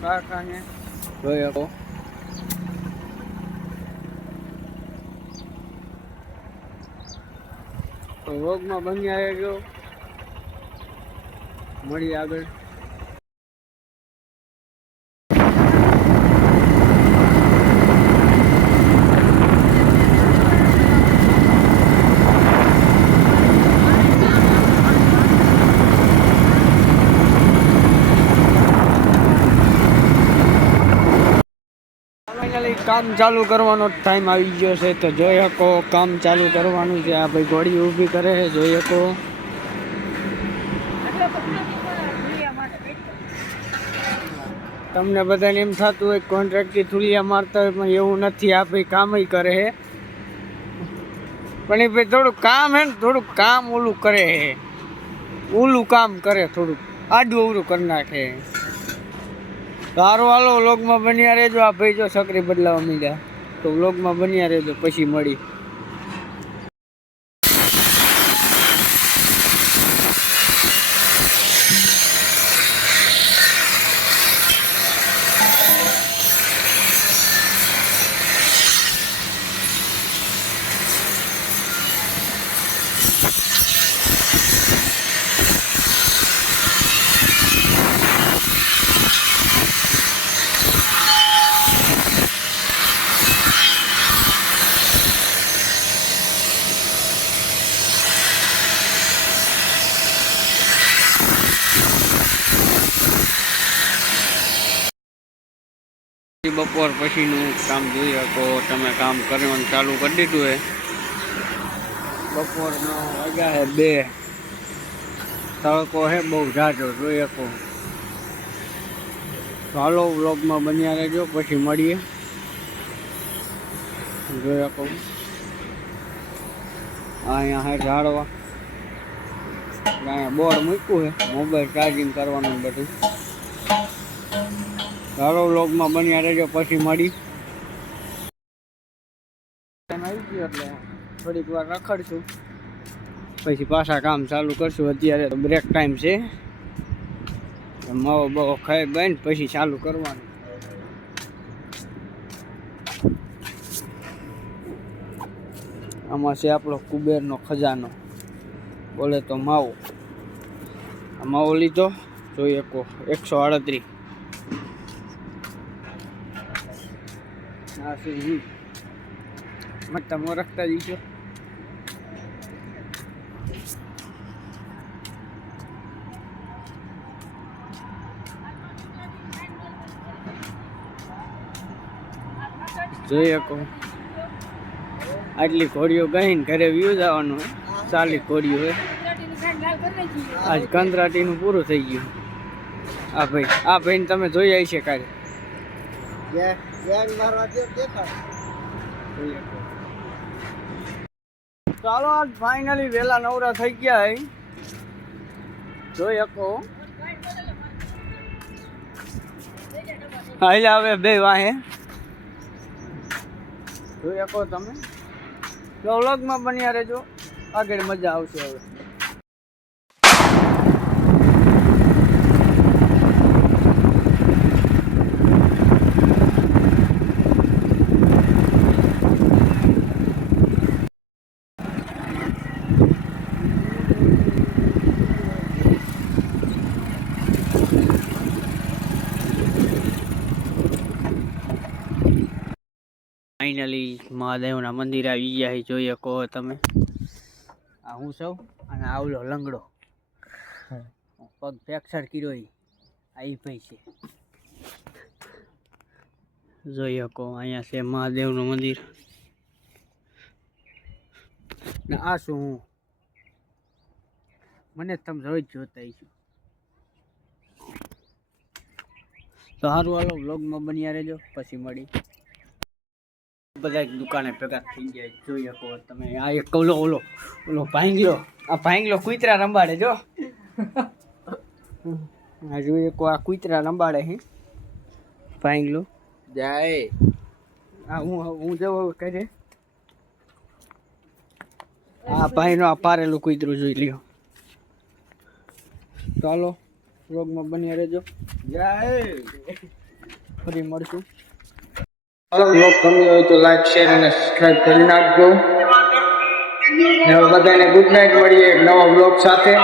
કારખાને જોઈ શકો તો રોગમાં બન્યા રહેજો મળી આગળ કામ ચાલુ કરવાનો ટાઈમ આવી ગયો છે તો જોઈ શકો કામ ચાલુ કરવાનું છે આ ભાઈ ઘોડી ઊભી કરે છે જોઈ શકો તમને બધાને એમ થતું હોય કોન્ટ્રાક્ટથી થુલિયા મારતા હોય પણ એવું નથી આ ભાઈ કામ કરે છે પણ એ ભાઈ થોડુંક કામ હે ને થોડુંક કામ ઓલું કરે છે ઓલું કામ કરે થોડુંક આડું અવરું કરી નાખે સારું હાલો વ્લોગમાં બન્યા રહેજો આ ભાઈ જો છકરી બદલાવા માંડ્યા તો વ્લોગમાં બન્યા રહેજો પછી મળી બપોર પછીનું કામ જોઈ શકો તમે કામ કરવાનું ચાલુ કરી દીધું હે બપોરનો વાગ્યા હે 2 તડકો હે બહુ ઝાઝો જોઈ શકો ચાલો વ્લોગમાં બન્યા રહેજો પછી મળીએ જોઈ શકો અહીંયા હે ઝાડવા અહીંયા બોર્ડ મૂક્યું છે મોબાઈલ ચાર્જિંગ કરવાનું બધું ચાલો વ્લોગમાં બન્યા રહેજો પછી મળી આવી ગયો એટલે થોડીક વાર રખડશું પછી પાછા કામ ચાલુ કરશું અત્યારે તો બ્રેક ટાઈમ છે માવો બાવો ખાઈ બંધ પછી ચાલુ કરવાનું આમાં છે આપણો કુબેરનો ખજાનો બોલે તો માવો આ માવો લીધો જોઈ શકો 138 હા છે મતલબ રખતા જઈશું જોઈ શકો આટલી ઘોડીઓ ગઈને ઘરે વ્યૂ જવાનું ચાલી ઘોડીઓ હોય આજ કંદરાટીનું પૂરું થઈ ગયું આ ભાઈને તમે જોઈ આવી છે કાલે ચાલો આજ ફાઇનલી વેલા નવરા થઈ ગયા હે જોઈ શકો હાલ આવે બે વાહે જોઈ શકો તમે તો વ્લોગમાં બન્યા રહેજો આગળ મજા આવશે હવે ફાઇનલી મહાદેવના મંદિર આવી ગયા જોઈ શકો તમે આ હું સૌ અને આવલો લંગડો પગ ફ્રેક્ચર કર્યો આવી ભાઈ છે જોઈ શકો અહીંયા છે મહાદેવનું મંદિર ને આ શું હું મને તમે રોજ જોતા છું તો સારું હાલો વ્લોગમાં બન્યા રહેજો પછી મળી બધા દુકાને ભેગા થઈ ગયા જોઈ શકો તમે આ એક ઓલો ભાંગલો કુતરા રંબાડે જો આ જોઈએ આ કુતરા રંબાડે હે ભાંગલો જાય આ હું જવો કરે આ ભાઈનો આ પારેલું કુતરું જોઈ લ્યો ચાલો વ્લોગમાં બન્યા રહેજો ફરી મળશું. બ્લોગ ગમ્યો હોય તો લાઈક શેર અને સબસ્ક્રાઇબ કરી નાખજો. હવે બધાને ગુડ નાઇટ, મળીએ એક નવા બ્લોગ સાથે.